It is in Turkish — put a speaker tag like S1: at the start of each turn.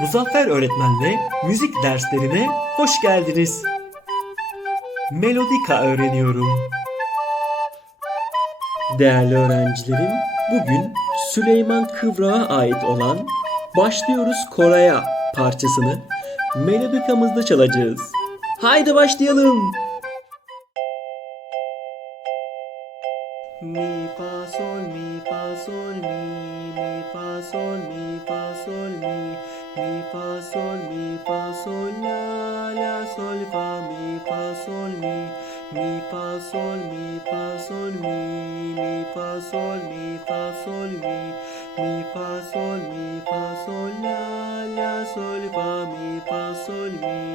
S1: Muzaffer öğretmenle müzik derslerine hoş geldiniz. Melodika öğreniyorum. Değerli öğrencilerim, bugün Süleyman Kıvrak'a ait olan Başlıyoruz Koray'a parçasını melodikamızda çalacağız. Haydi başlayalım. Mi fa sol mi fa sol mi mi fa sol mi fa sol mi mi fa sol mi fa sol la la sol fa mi fa sol mi mi fa sol mi fa sol mi mi fa sol mi fa sol mi mi fa sol mi fa sol la la sol fa mi fa sol mi